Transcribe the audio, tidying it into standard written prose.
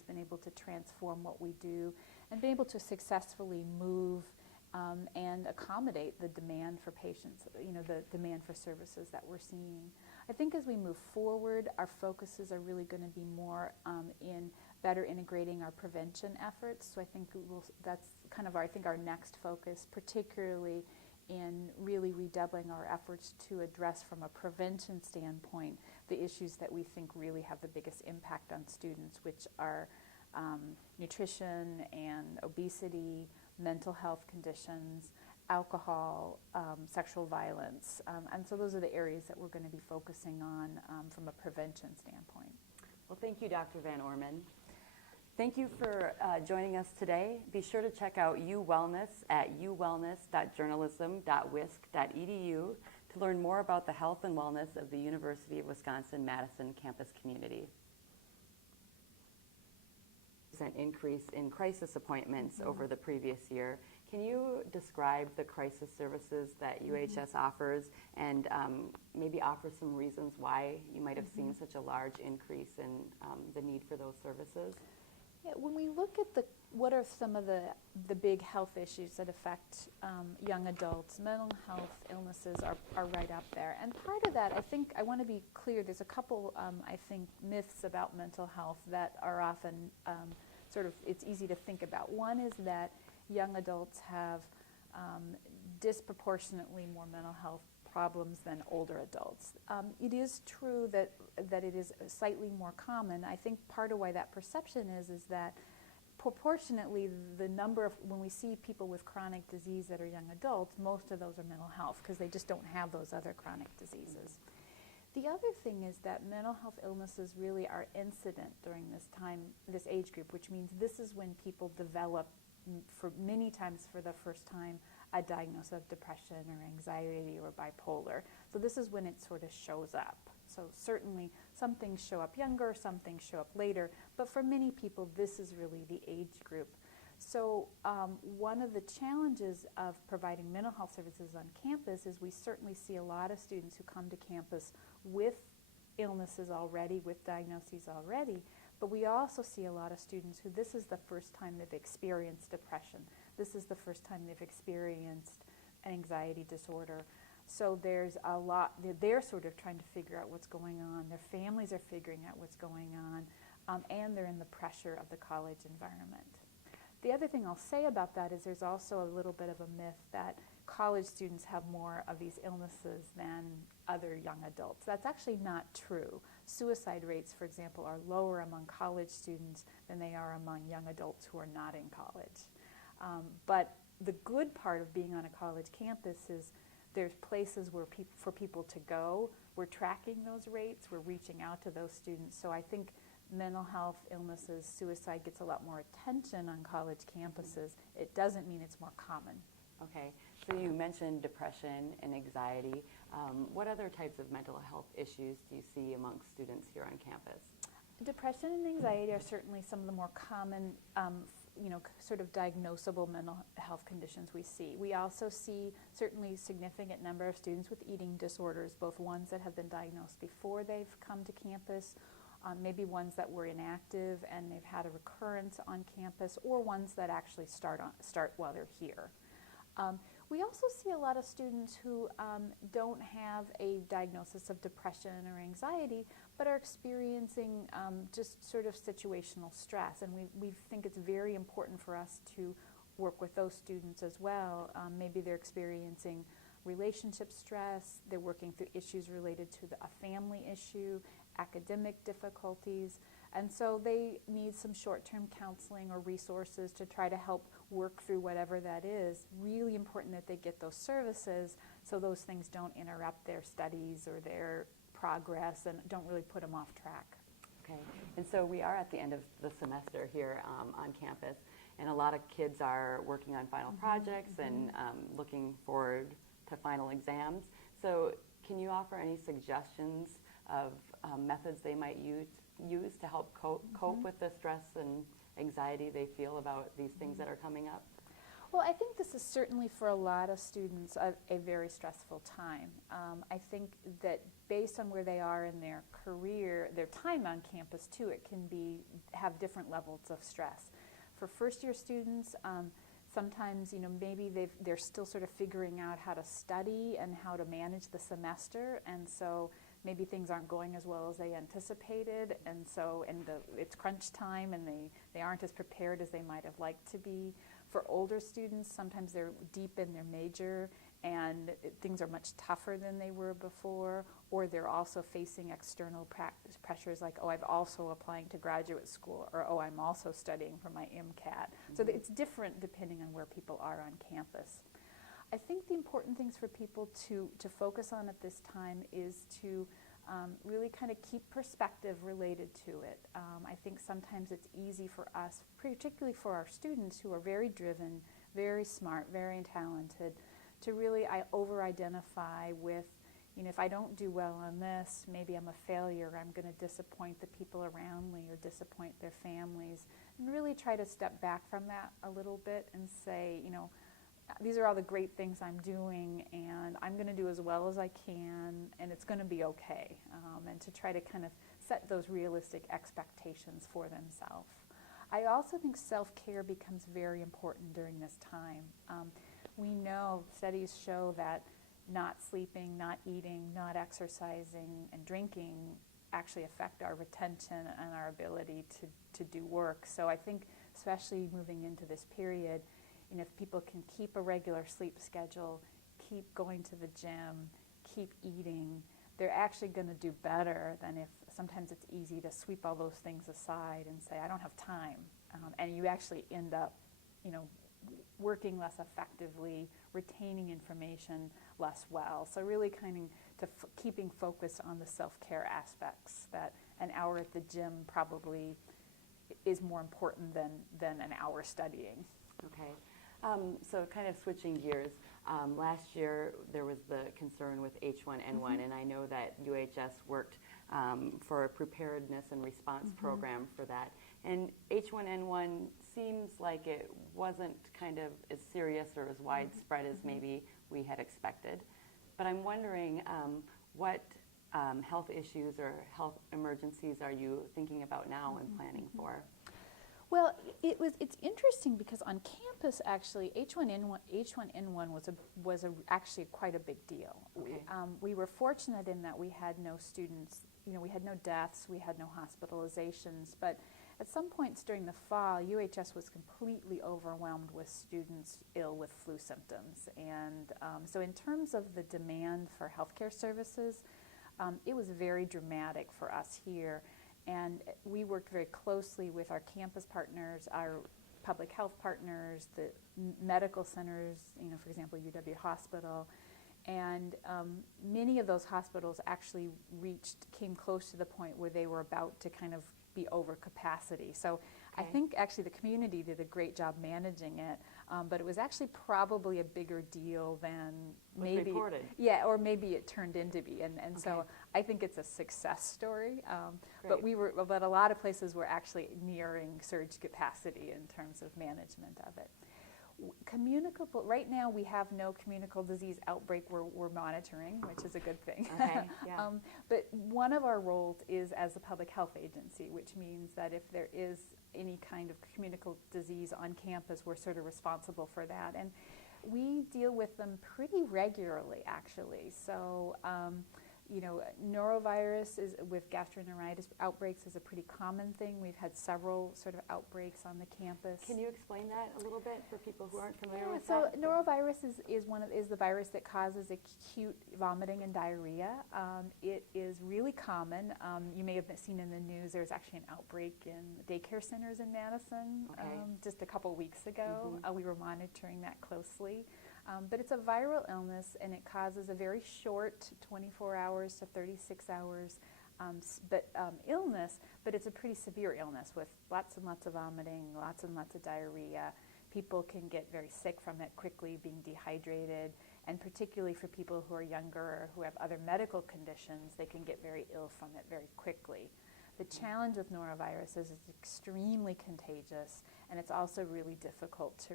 studies, been able to transform what we do, and been able to successfully move and accommodate the demand for patients, the demand for services that we're seeing. I think as we move forward, our focuses are really going to be more in better integrating our prevention efforts. So I think that's kind of our next focus, particularly in really redoubling our efforts to address from a prevention standpoint the issues that we think really have the biggest impact on students, which are nutrition and obesity, mental health conditions, alcohol, sexual violence. And so those are the areas that we're going to be focusing on from a prevention standpoint. Well, thank you, Dr. Van Orman. Thank you for joining us today. Be sure to check out UWellness at uwellness.journalism.wisc.edu to learn more about the health and wellness of the University of Wisconsin-Madison campus community. An increase in crisis appointments over the previous year. Can you describe the crisis services that UHS offers and maybe offer some reasons why you might have seen such a large increase in the need for those services? Yeah, when we look at what are some of the big health issues that affect young adults, mental health illnesses are right up there. And part of that, I want to be clear, there's a couple, myths about mental health that are often it's easy to think about. One is that young adults have disproportionately more mental health problems than older adults. It is true that it is slightly more common. I think part of why that perception is that proportionately the number of, when we see people with chronic disease that are young adults, most of those are mental health because they just don't have those other chronic diseases. The other thing is that mental health illnesses really are incident during this time, this age group, which means this is when people develop, for many times for the first time, a diagnosis of depression or anxiety or bipolar. So this is when it sort of shows up. So certainly some things show up younger, some things show up later, but for many people this is really the age group. So one of the challenges of providing mental health services on campus is we certainly see a lot of students who come to campus with illnesses already, with diagnoses already, but we also see a lot of students who this is the first time they've experienced depression. This is the first time they've experienced an anxiety disorder. So there's a lot, they're sort of trying to figure out what's going on. Their families are figuring out what's going on, and they're in the pressure of the college environment. The other thing I'll say about that is there's also a little bit of a myth that college students have more of these illnesses than other young adults. That's actually not true. Suicide rates, for example, are lower among college students than they are among young adults who are not in college. But the good part of being on a college campus is there's places where for people to go. We're tracking those rates. We're reaching out to those students. So I think mental health illnesses, suicide gets a lot more attention on college campuses. It doesn't mean it's more common. Okay, so you mentioned depression and anxiety. What other types of mental health issues do you see amongst students here on campus? Depression and anxiety are certainly some of the more common sort of diagnosable mental health conditions we see. We also see certainly a significant number of students with eating disorders, both ones that have been diagnosed before they've come to campus, maybe ones that were inactive and they've had a recurrence on campus, or ones that actually start while they're here. We also see a lot of students who don't have a diagnosis of depression or anxiety, but are experiencing just sort of situational stress. And we think it's very important for us to work with those students as well. Maybe they're experiencing relationship stress, they're working through issues related to a family issue, academic difficulties, and so they need some short-term counseling or resources to try to help work through whatever that is. Really important that they get those services so those things don't interrupt their studies or their progress and don't really put them off track. Okay, and so we are at the end of the semester here on campus, and a lot of kids are working on final projects and looking forward to final exams. So can you offer any suggestions of methods they might use to help cope with the stress and anxiety they feel about these things that are coming up? Well, I think this is certainly for a lot of students a very stressful time. I think that based on where they are in their career, their time on campus too, it can have different levels of stress. For first-year students, sometimes maybe they're still sort of figuring out how to study and how to manage the semester, and so maybe things aren't going as well as they anticipated, and so it's crunch time, and they aren't as prepared as they might have liked to be. For older students, sometimes they're deep in their major and things are much tougher than they were before, or they're also facing external pressures like, oh, I'm also applying to graduate school, or oh, I'm also studying for my MCAT. So it's different depending on where people are on campus. I think the important things for people to focus on at this time is to really kind of keep perspective related to it. I think sometimes it's easy for us, particularly for our students who are very driven, very smart, very talented, to really over-identify with, if I don't do well on this, maybe I'm a failure, I'm going to disappoint the people around me or disappoint their families, and really try to step back from that a little bit and say, these are all the great things I'm doing, and I'm going to do as well as I can, and it's going to be okay, and to try to kind of set those realistic expectations for themselves. I also think self-care becomes very important during this time. We know, studies show that not sleeping, not eating, not exercising, and drinking actually affect our retention and our ability to do work. So I think, especially moving into this period, if people can keep a regular sleep schedule, keep going to the gym, keep eating, they're actually going to do better than if sometimes it's easy to sweep all those things aside and say, I don't have time. And you actually end up, working less effectively, retaining information less well. So really kind of keeping focus on the self-care aspects, that an hour at the gym probably is more important than an hour studying. Okay. So kind of switching gears, last year there was the concern with H1N1, and I know that UHS worked for a preparedness and response program for that. And H1N1 seems like it wasn't kind of as serious or as widespread as maybe we had expected. But I'm wondering what health issues or health emergencies are you thinking about now and planning for? Well, it's interesting because on campus, actually, H1N1 was actually quite a big deal. Okay. We were fortunate in that we had no students, we had no deaths, we had no hospitalizations, but at some points during the fall, UHS was completely overwhelmed with students ill with flu symptoms. And so in terms of the demand for healthcare services, it was very dramatic for us here. And we worked very closely with our campus partners, our public health partners, the medical centers, for example, UW Hospital. And many of those hospitals actually came close to the point where they were about to kind of be over capacity. So I think actually the community did a great job managing it, but it was actually probably a bigger deal than maybe reported. Yeah, or maybe it turned into be. And so I think it's a success story. But a lot of places were actually nearing surge capacity in terms of management of it. Communicable, right now we have no communicable disease outbreak we're monitoring, which is a good thing. Okay, yeah. But one of our roles is as a public health agency, which means that if there is any kind of communicable disease on campus, we're sort of responsible for that. And we deal with them pretty regularly, actually. So, norovirus with gastroenteritis outbreaks is a pretty common thing. We've had several sort of outbreaks on the campus. Can you explain that a little bit for people who aren't familiar with so that? Norovirus is the virus that causes acute vomiting and diarrhea. It is really common. You may have seen in the news there's actually an outbreak in daycare centers in Madison just a couple weeks ago. We were monitoring that closely. But it's a viral illness, and it causes a very short 24 hours to 36 hours illness, but it's a pretty severe illness with lots and lots of vomiting, lots and lots of diarrhea. People can get very sick from it quickly, being dehydrated, and particularly for people who are younger or who have other medical conditions, they can get very ill from it very quickly. The challenge with norovirus is it's extremely contagious, and it's also really difficult to